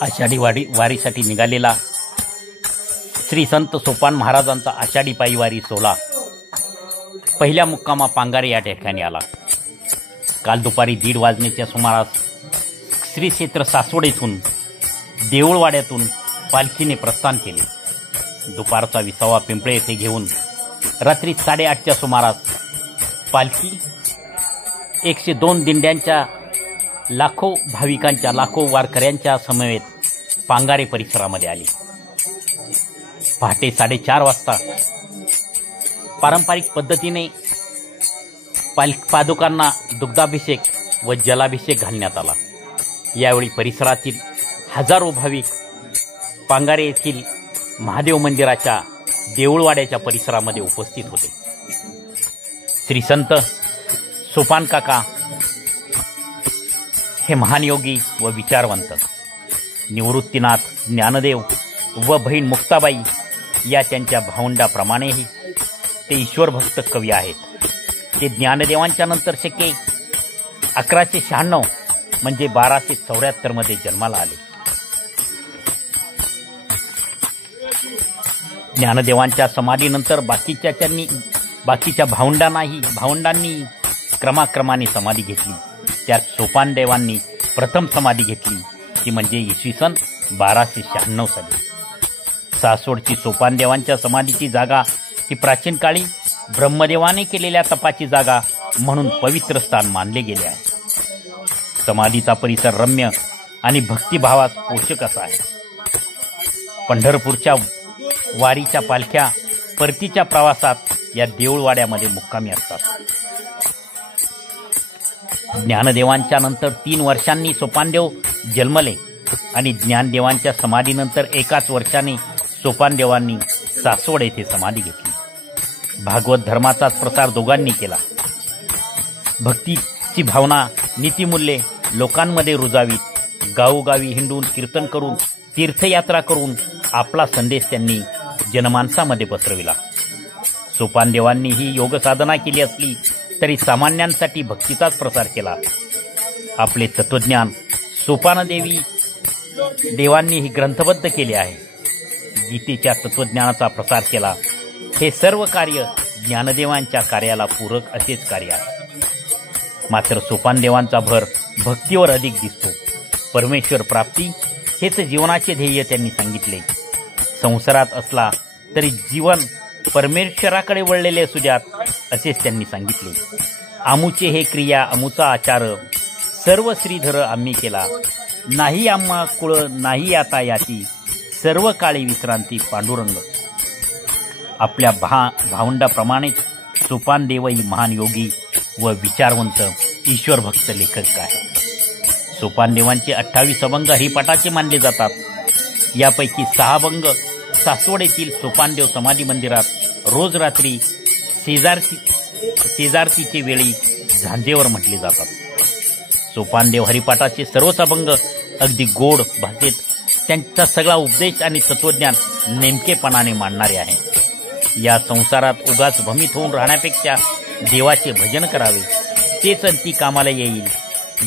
आषाढी वारीसाठी निघालेला श्री संत सोपान महाराजांचा आषाढी पायीवारी सोहळा पहिल्या मुक्कामा पांगारे या ठिकाणी आला। काल दुपारी 1:30 वाजण्याच्या सुमारास श्री क्षेत्र सासवड येथून देऊळवाड्यातून पालखीने प्रस्थान केले। दुपारचा 20 पिंपळे येथे घेऊन रात्री 8:30च्या सुमारास पालखी 102 दिंड्यांच्या लाखो भाविकांच्या लाखो वारकऱ्यांच्या समवेत पांगारे परिसरामध्ये आली। पहाटे 4:30 वाजता पारंपरिक पद्धतीने पादुकांना दुग्धाभिषेक व जलाभिषेक घालण्यात आला। यावेळी परिसरातील हजारो भाविक पांगारे येथील महादेव मंदिराच्या देऊळवाड्याच्या परिसरामध्ये उपस्थित होते। श्री संत सोपान काका हे महान योगी व विचारवंत, निवृत्तीनाथ ज्ञानदेव व बहीण मुक्ताबाई या त्यांच्या भावंडाप्रमाणेही ते ईश्वरभक्त कवी आहेत। ते ज्ञानदेवांच्या नंतर शके 1196 म्हणजे 1274 मध्ये जन्माला आले। ज्ञानदेवांच्या समाधीनंतर बाकीच्या भावंडांनी क्रमाक्रमाने समाधी घेतली। त्यात सोपानदेवांनी प्रथम समाधी घेतली, ती म्हणजे इसवी सन 1296 साली। सासवडची सोपानदेवांच्या समाधीची जागा ही प्राचीन काळी ब्रह्मदेवाने केलेल्या तपाची जागा म्हणून पवित्र स्थान मानले गेले आहे। समाधीचा परिसर रम्य आणि भक्तिभावास पोषक असा आहे। पंढरपूरच्या वारीच्या पालख्या परतीच्या प्रवासात या देऊळवाड्यामध्ये मुक्कामी असतात। ज्ञानदेवांच्या नंतर 3 वर्षांनी सोपानदेव जन्मले आणि ज्ञानदेवांच्या समाधीनंतर 1 वर्षाने सोपानदेवांनी सासवड येथे समाधी घेतली। भागवत धर्माचाच प्रसार दोघांनी केला। भक्तीची भावना नीतिमूल्ये लोकांमध्ये रुजावीत गावोगावी हिंडून कीर्तन करून तीर्थयात्रा करून आपला संदेश त्यांनी जनमानसामध्ये पसरविला। सोपानदेवांनी ही योग साधना केली असली तरी सामान्यांसाठी भक्तीचाच प्रसार केला। आपले तत्वज्ञान देवांनी ही ग्रंथबद्ध केले आहे। गीतेच्या तत्वज्ञानाचा प्रसार केला। हे सर्व कार्य ज्ञानदेवांच्या कार्याला पूरक असेच कार्य आहे। मात्र सोपानदेवांचा भर भक्तीवर अधिक दिसतो। परमेश्वर प्राप्ती हेच जीवनाचे ध्येय त्यांनी सांगितले। संसारात असला तरी जीवन परमेश्वराकडे वळलेले असू द्यात असेच त्यांनी सांगितले। आमुचे हे क्रिया अमुचा आचार, सर्व श्रीधर आम्ही केला, नाही आम्हा कुळ नाही आता याची, सर्व काळी विश्रांती पांडुरंग। आपल्या भावंडाप्रमाणेच सोपानदेवही महान योगी व विचारवंत ईश्वरभक्त लेखक आहे। सोपानदेवांचे 28 अभंग हरिपाठाचे मानले जातात। यापैकी 6 अभंग सासवड येथील सोपानदेव समाधी मंदिरात रोज रात्री शेजारतीचे वेळी झांजेवर म्हटले जातात। सोपानदेव हरिपाठाचे सर्वच अभंग अगदी गोड भाषेत त्यांचा सगळा उपदेश आणि तत्वज्ञान नेमकेपणाने मांडणारे आहे। या संसारात उगाच भ्रमित होऊन राहण्यापेक्षा देवाचे भजन करावे, तेच अंती कामाला येईल।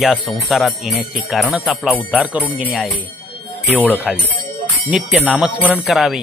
या संसारात येण्याचे कारणच आपला उद्धार करून घेणे आहे, हे ओळखावे। नित्य नामस्मरण करावे।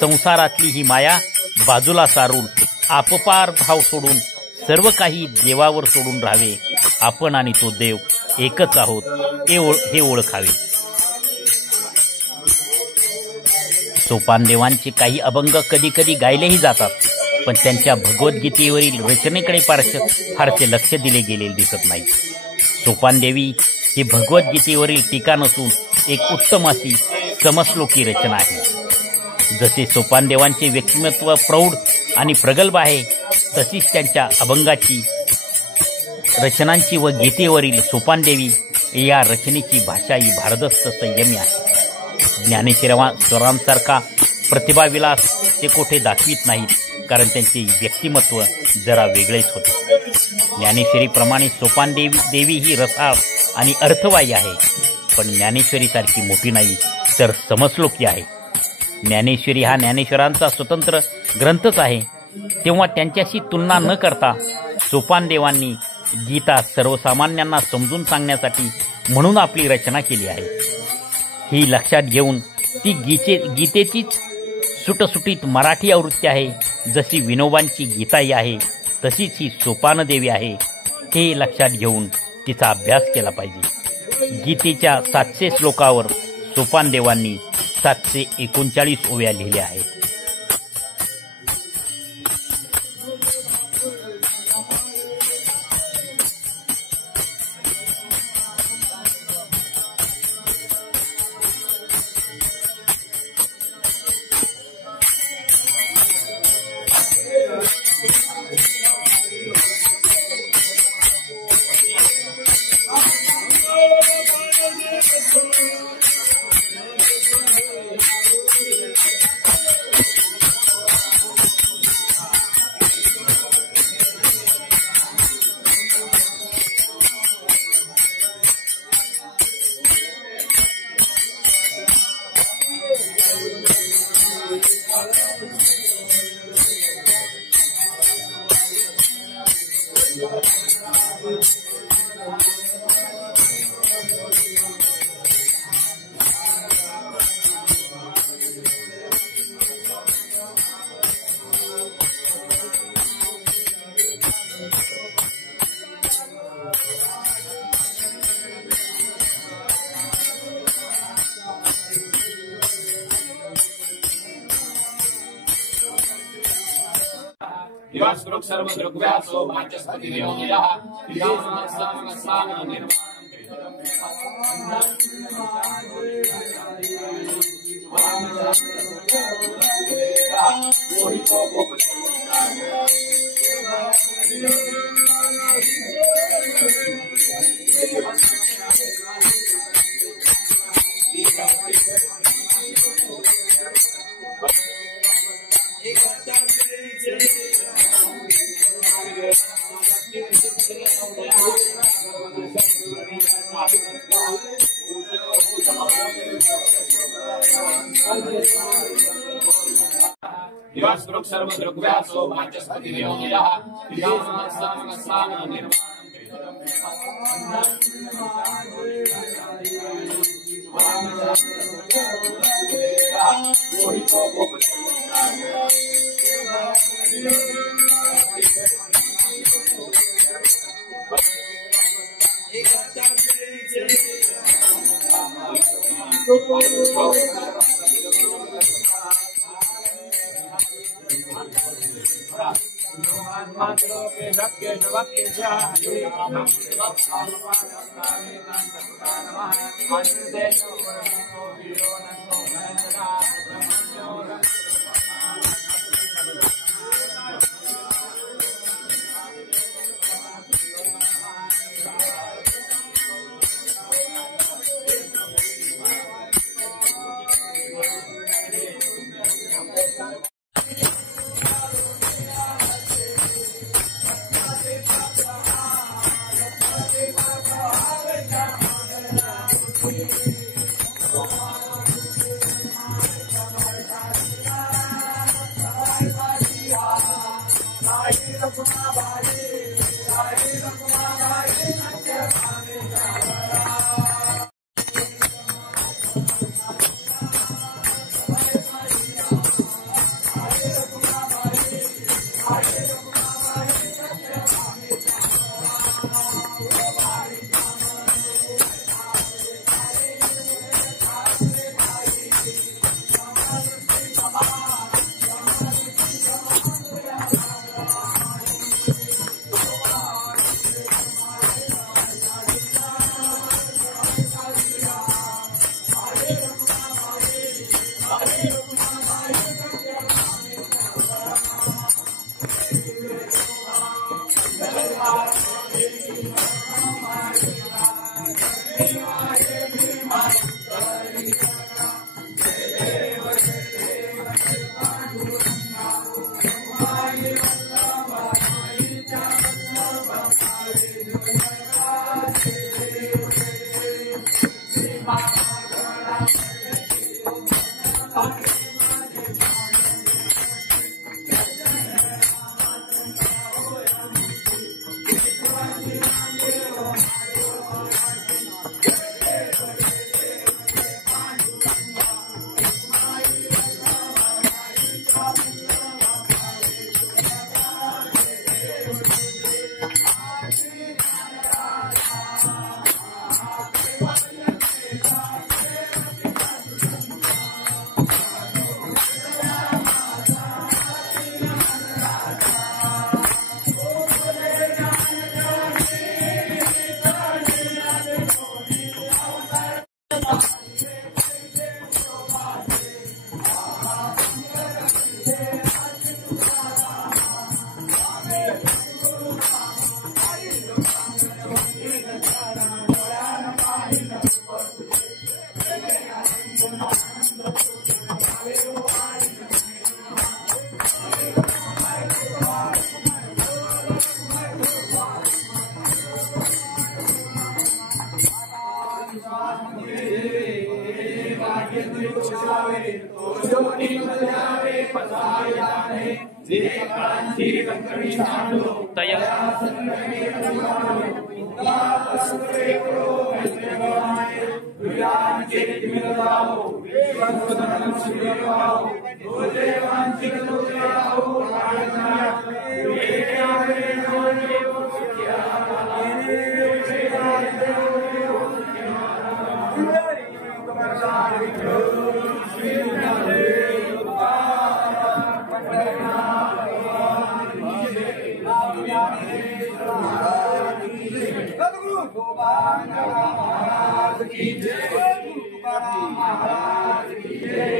संसारातली ही माया बाजूला सारून आपपार भाव सोडून सर्व काही देवावर सोडून राहावे। आपण आणि तो देव एकच आहोत हे ओळखावे। सोपानदेवांचे काही अभंग कधी कधी गायलेही जातात, पण त्यांच्या भगवद्गीतेवरील रचनेकडे फारसे लक्ष दिले गेलेले दिसत नाही। सोपानदेवी ही भगवद्गीतेवरील टीका नसून एक उत्तम अशी समश्लोकी रचना आहे। जसे सोपानदेवांचे व्यक्तिमत्व प्रौढ आणि प्रगल्भ आहे, तशीच त्यांच्या अभंगाची रचनांची व गीतेवरील सोपानदेवी या रचनेची भाषा ही भारदस्त संयमी आहे। ज्ञानेश्वरांसारखा प्रतिभाविलास ते कोठे दाखवित नाहीत, कारण त्यांचे व्यक्तिमत्व जरा वेगळेच होते। ज्ञानेश्वरीप्रमाणे सोपानदेवी ही रसाळ आणि अर्थवाही आहे, पण ज्ञानेश्वरीसारखी मोठी नाही तर समश्लोकी आहे। ज्ञानेश्वरी हा ज्ञानेश्वरांचा स्वतंत्र ग्रंथच आहे। तेव्हा त्यांच्याशी तुलना न करता सोपानदेवांनी गीता सर्वसामान्यांना समजून सांगण्यासाठी म्हणून आपली रचना केली आहे। ही लक्षात घेऊन ती गीतेचीच सुटसुटीत मराठी आवृत्ती आहे. जशी विनोबांची गीताई आहे तशीच ही सोपानदेवी आहे. हे लक्षात घेऊन तिचा अभ्यास केला पाहिजे. गीतेच्या 700 श्लोकावर सोपानदेवांनी 739 ओव्या लिहिल्या आहेत. सर्वदृग्व्यासो वाचस्पतिर्योनियः सर्वदृग्व्यासो वाचस्पतिर्योनियः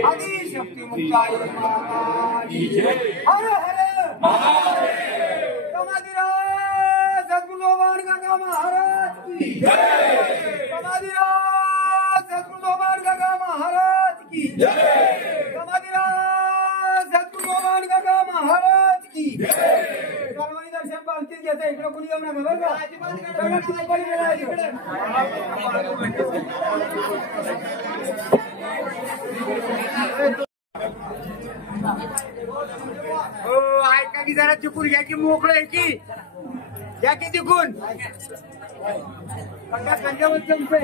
आदिशक्ती मुक्ताई हर हर समाधिराज सद्गुरु भगवान गंगा महाराज की समाधिराज सद्गुरु भगवान गंगा महाराज की समाधिराज सद्गुरु भगवान गंगा महाराज की सर्वांनी दर्शन पालखीत घेता इकडे कुणी येऊ नका बरं का हो ऐका की जरा चुकून घ्या की मोकळं आहे की घ्या की चुकून कंजावर चंपे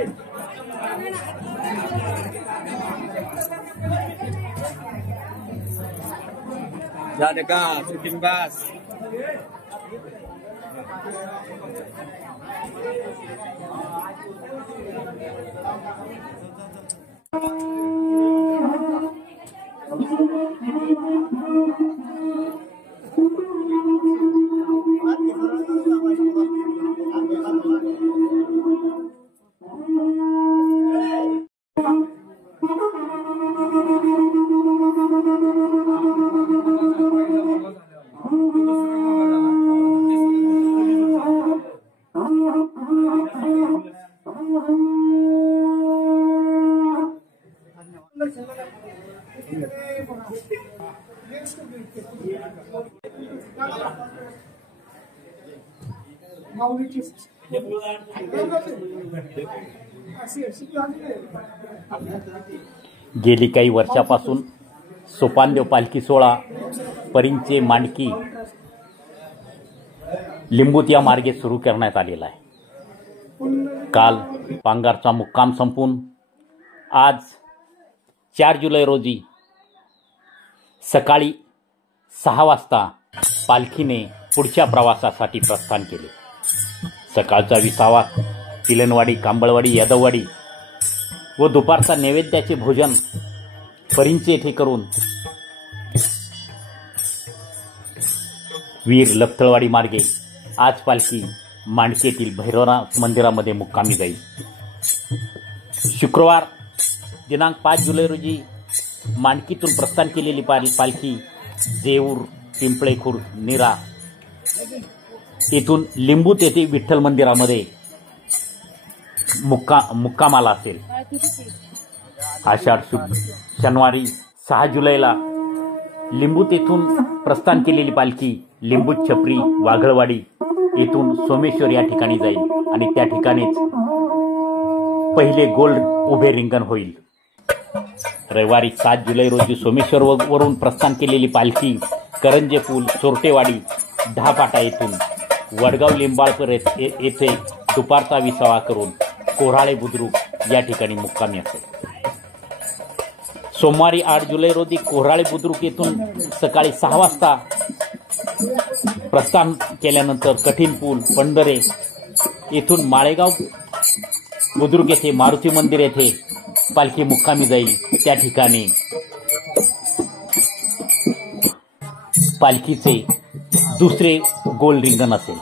झालं का शूटिंग बस गेली काही वर्षापासून सोपानदेव पालखी सोहळा परिंचे मांडकी लिंबूत या मार्गे सुरू करण्यात आलेला आहे। काल पांगारचा मुक्काम संपून आज 4 जुलै रोजी सकाळी 6 वाजता पालखीने पुढच्या प्रवासासाठी प्रस्थान केले। सकाळचा विसावा तिलनवाडी, कांबळवाडी, यादववाडी व दुपारचा नैवेद्याचे भोजन परिंचे येथे करून वीर लपतळवाडी मार्गे आज पालखी मांडकेतील भैरवनाथ मंदिरामध्ये मुक्कामी जाईल। शुक्रवार दिनांक 5 जुलै रोजी मांडकीतून प्रस्थान केलेली पालखी जेऊर, पिंपळेखुर्द, नीरा येथून लिंबूत येथे विठ्ठल मंदिरामध्ये मुक्कामाला असेल। आषाढ शुद्ध शनिवारी 6 जुलैला लिंबूत येथून प्रस्थान केलेली पालखी लिंबूत, छपरी, वाघळवाडी येथून सोमेश्वर या ठिकाणी जाईल आणि त्या ठिकाणीच पहिले गोल उभे रिंगण होईल। रविवारी 7 जुलै रोजी सोमेश्वर वरून प्रस्थान केलेली पालखी करंजे पूल, चोरटेवाडी, ढापाटा येथून वडगाव लिंबाळकर येथे दुपारचा विसावा करून कोऱ्हाळे बुद्रुक या ठिकाणी मुक्कामी असेल। सोमवारी 8 जुलै रोजी कोऱ्हाळे बुद्रुक येथून सकाळी 6 वाजता प्रस्थान केल्यानंतर कठीण पूल, पंढरे येथून माळेगाव बुद्रुक येथे मारुती मंदिर येथे पालखी मुक्कामी जाईल। त्या ठिकाणी पालखीचे दुसरे गोल रिंगण असेल।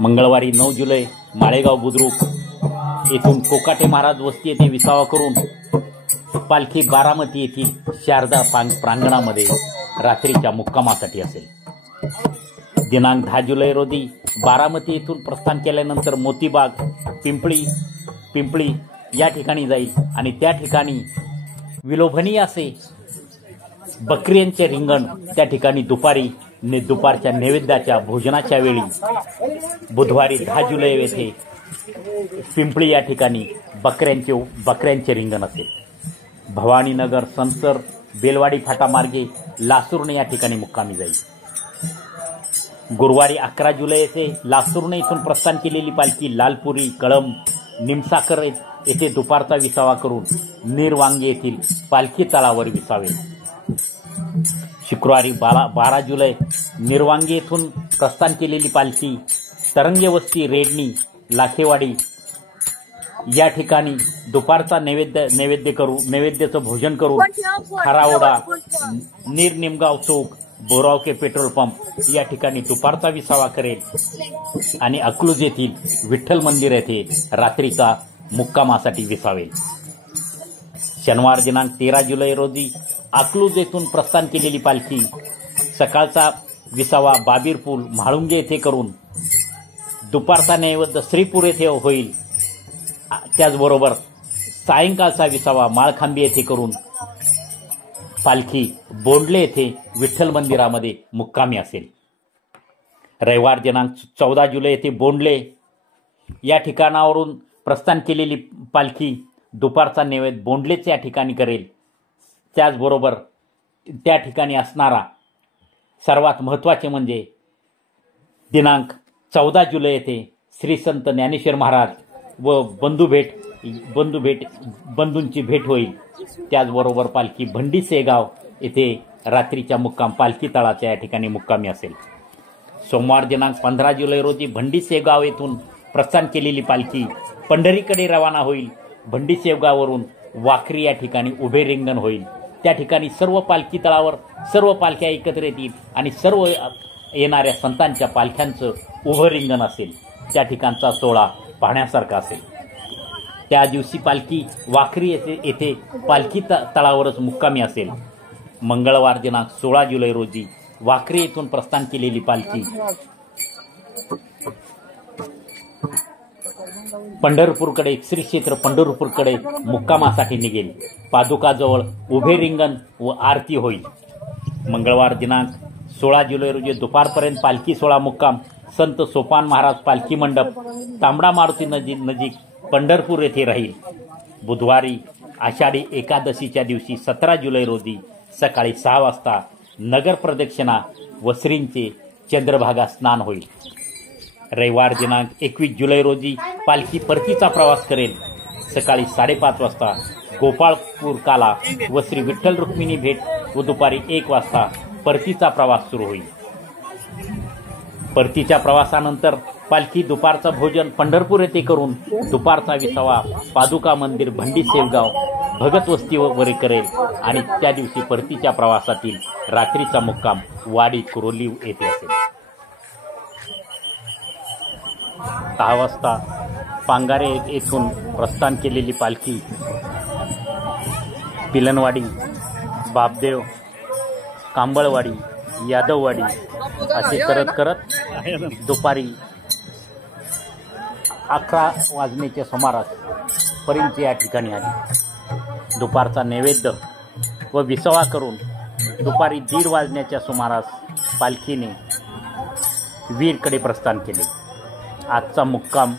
मंगळवारी 9 जुलै माळेगाव बुद्रुक येथून कोकाटे महाराज वस्ती येथे विसावा करून पालखी बारामती येथील शारदा प्रांगणामध्ये रात्रीच्या मुक्कामासाठी असेल। दिनांक 10 जुलै रोजी बारामती येथून प्रस्थान केल्यानंतर मोतीबाग, पिंपळी या ठिकाणी जाईल आणि त्या ठिकाणी विलोभनीय असे बकऱ्यांचे रिंगण त्या ठिकाणी दुपारच्या नैवेद्याच्या भोजनाच्या वेळी बुधवारी 10 जुलै येथे पिंपळी या ठिकाणी बकऱ्यांचे रिंगण असेल. भवानीनगर, संसर, बेलवाडी फाटामार्गे लासुर्णे या ठिकाणी मुक्कामी जाईल. गुरुवारी 11 जुलै येथे लासुर्णे इथून प्रस्थान केलेली पालखी लालपुरी, कळंब, निमसाकर येथे दुपारचा विसावा करून निरवांगे येथील पालखी तळावर विसावेल. शुक्रवारी 12 जुलै निरवांगे येथून प्रस्थान केलेली पालखी तरंगेवस्ती, रेडणी, लाखेवाडी या ठिकाणी दुपारचा नैवेद्याचं भोजन करून खाराओढा, निमगाव चौक, बोरावके पेट्रोल पंप या ठिकाणी दुपारचा विसावा करेल आणि अकलूज येथील विठ्ठल मंदिर येथे रात्रीचा मुक्कामासाठी विसावेल. शनिवार दिनांक 13 जुलै रोजी अकलूज येथून प्रस्थान केलेली पालखी सकाळचा विसावा बाबीरपूल, म्हाळुंगे येथे करून दुपारचा नैवेद्य श्रीपूर येथे होईल. त्याचबरोबर सायंकाळचा विसावा माळखांबी येथे करून पालखी बोंडले येथे विठ्ठल मंदिरामध्ये मुक्कामी असेल. रविवार दिनांक 14 जुलै येथे बोंडले या ठिकाणावरून प्रस्थान केलेली पालखी दुपारचा नैवेद्य बोंडलेच या ठिकाणी करेल. त्याचबरोबर त्या ठिकाणी असणारा सर्वात महत्त्वाचे म्हणजे दिनांक 14 जुलै येथे श्री संत ज्ञानेश्वर महाराज व बंधूंची भेट होईल. त्याचबरोबर पालखी भंडी सेगाव येथे रात्रीच्या मुक्काम पालखी तळाच्या या ठिकाणी मुक्कामी असेल. सोमवार दिनांक 15 जुलै रोजी भंडी सेगाव येथून प्रस्थान केलेली पालखी पंढरीकडे रवाना होईल. भंडी सेगाववरून वाखरी या ठिकाणी उभे रिंगण होईल. त्या ठिकाणी सर्व पालखी तळावर सर्व पालख्या एकत्र येतील आणि सर्व येणाऱ्या संतांच्या पालख्यांचं उभं रिंगण असेल. त्या ठिकाणचा सोहळा पाहण्यासारखा असेल. त्या दिवशी पालखी वाखरी येथे पालखी तळावरच मुक्कामी असेल. मंगळवार दिनांक 16 जुलै रोजी वाखरी येथून प्रस्थान केलेली पालखी पंढरपूरकडे, श्री क्षेत्र पंढरपूरकडे मुक्कामासाठी निघेल. पादुकाजवळ उभे रिंगण व आरती होईल. मंगळवार दिनांक 16 जुलै रोजी दुपारपर्यंत पालखी सोहळा मुक्काम संत सोपान महाराज पालखी मंडप तांबडा मारुती नजीक पंढरपूर येथे राहील. बुधवारी आषाढी एकादशीच्या दिवशी 17 जुलै रोजी सकाळी 6 वाजता नगर प्रदक्षिणा व श्रींचे चंद्रभागा स्नान होईल. रविवार दिनांक 21 जुलै रोजी पालखी परतीचा प्रवास करेल. सकाळी 5:30 वाजता गोपाळपूर काला व श्री विठ्ठल रुक्मिणी भेट व दुपारी 1 वाजता परतीचा प्रवास सुरू होईल. परतीच्या प्रवासानंतर पालखी दुपारचं भोजन पंढरपूर येथे करून दुपारचा विसावा पादुका मंदिर, भंडी सेवगाव, भगत वस्तीवर करेल आणि त्या दिवशी परतीच्या प्रवासातील रात्रीचा मुक्काम वाडी कुरोली येथे असेल. 6 वाजता पांगारे येथून प्रस्थान केलेली पालखी पिलनवाडी, बापदेव, कांबळवाडी, यादववाडी असे करत दुपारी 11 वाजण्याच्या सुमारास परिंच या ठिकाणी आली. दुपारचा नैवेद्य व विसावा करून दुपारी 1:30 वाजण्याच्या सुमारास पालखीने वीरकडे प्रस्थान केले. आजचा मुक्काम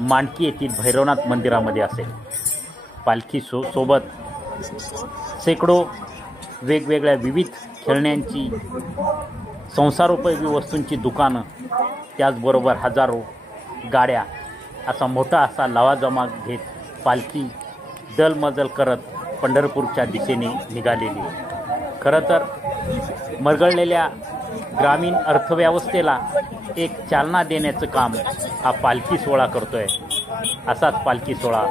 मांडकी येथील भैरवनाथ मंदिरामध्ये असेल. पालखी सोबत शेकडो वेगवेगळ्या विविध खेळण्यांची, संसारोपयोगी वस्तूंची दुकानं, त्याचबरोबर हजारो गाड्या असा मोठा असा लवाजमा घेत पालखी दलमजल करत पंढरपूरच्या दिशेने निघालेली आहे. खरं तर मरगळलेल्या ग्रामीण अर्थव्यवस्थेला एक चालना देण्याचं काम हा पालखी सोहळा करतोय. असाच पालखी सोहळा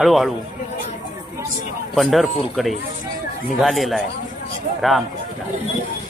हळूहळू पंढरपूरकडे निघालेला आहे. रामकृष्ण.